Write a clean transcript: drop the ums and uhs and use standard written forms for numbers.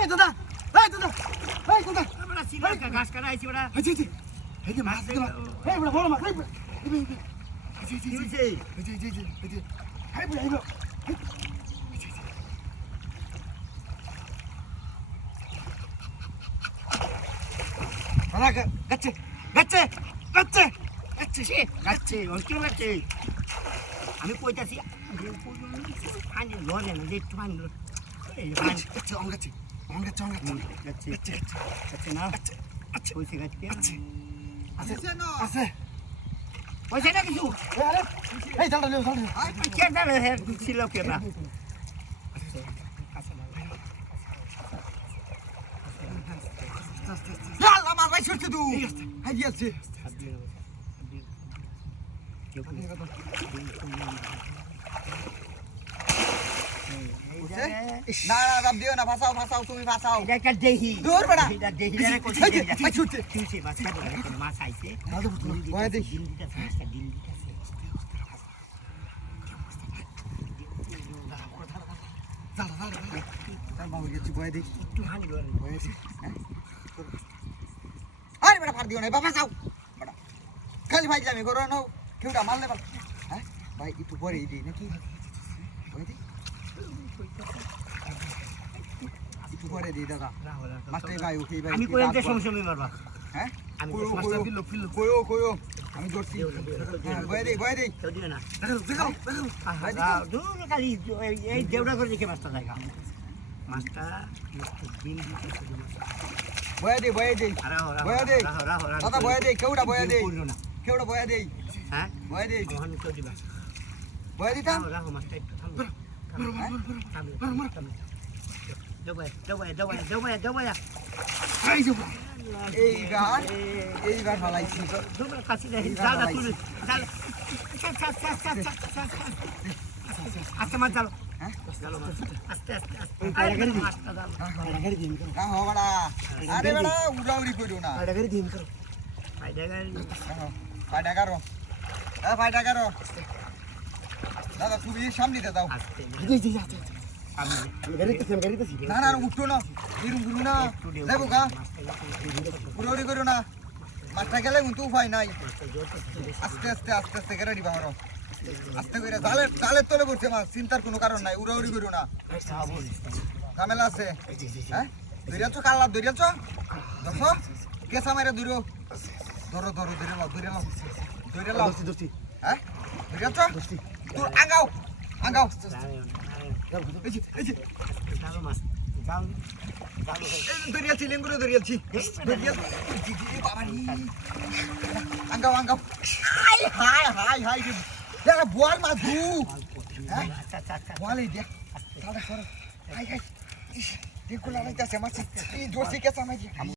এই দাদা এই দাদা এই দাদা আমরা সিলকা ঘাস কাটা আইছি বড়া এই যে মাছ দিলা এই বড় বড় মাছ এই কি হইছে এই বড় গাচ্ছে গাচ্ছে গাচ্ছে গাচ্ছে গাচ্ছে অন্তিম গাচ্ছে আমি কইতাছি পানি লরে না একটু পানি লরে এই পানি গাচ্ছে অন গাচ্ছে গাচ্ছে গাচ্ছে না আচ্ছা কইছে গাচ্ছে আছে না আছে কইছে না কিছু আরে এই দাঁড়া লে কে দাঁড়া হে ছিল কে না ইয়াল্লা মাছ ভাই ছুটতে তুই হাই দিয়েছে না রাব দিও না ফাসাও তুমি ফাসাও এটা একটা দেহি দূর বড়া এটা দেহি রে কইছে ভাই ছুটতে তুই মাছ খাবো মাছ আইছে বয় দে ডিম দিতেছে ডিম দিতেছে তার বাবু গেছি বয় দে একটু হানি লরে বয় দে আরে বড়া ফার দিও না বাবা যাও বড়া খালি ভাই যামি করো না কেউটা মারলে বল হ্যাঁ ভাই একটু পরে দিই নাকি বয় দে একটু পরে দিই দাদা মাস্টার ভাই ওকে ভাই আমি কইতে সমসমই মারবা হ্যাঁ আমি মাস্টার ফিল কইও আমি ধরছি বয় দে তো দিও না দেখাও দূর খালি এই দেউড়া করে দেখে মাছটা দেখা মাছটা ডিম দিতেছে বয় দে বয় দে দাদা বয় দে কেউটা বয় দে না কেউটা বয় দে হ্যাঁ বয় দে মোহন তো দিবা বয় দিতাম রাখো মাছটা একটু থামো এইবার ফালাইছি আস্তে মাছ চালো হ্যাঁ আস্তে আস্তে কাহো বড়া আরে বড়া উড়াউড়ি কইরো না ফায়দা করো ফায়দা করো দাদা তুমি সামনে দাও না না উঠো না এরকম করো না যাবো গা উড়াউড়ি করো না মাছটা গেলে কিন্তু উপায় নাই আস্তে কেটে দিবা আরো আস্তে করে জালের তলে পড়ছে মাছ চিন্তার কোনো কারণ নাই উড়াউড়ি করো না ঝামেলা আছে হ্যাঁ ধরিয়াছ কাল্লা ধরিয়াছ দেখো কেঁচা মারে ধরো ধরে লাও হ্যাঁ ধরিয়াছ তোর আঙ্গাও ধরিয়াছি লেঙ্গুরে ধরিয়াছি আঙ্গাও হাই দেখা বোয়াল মাছ দু হ্যাঁ বোয়ালই দেখ হাই দেখো লাগাইতেছে মাছ এই জোরছি কেঁচা মাছ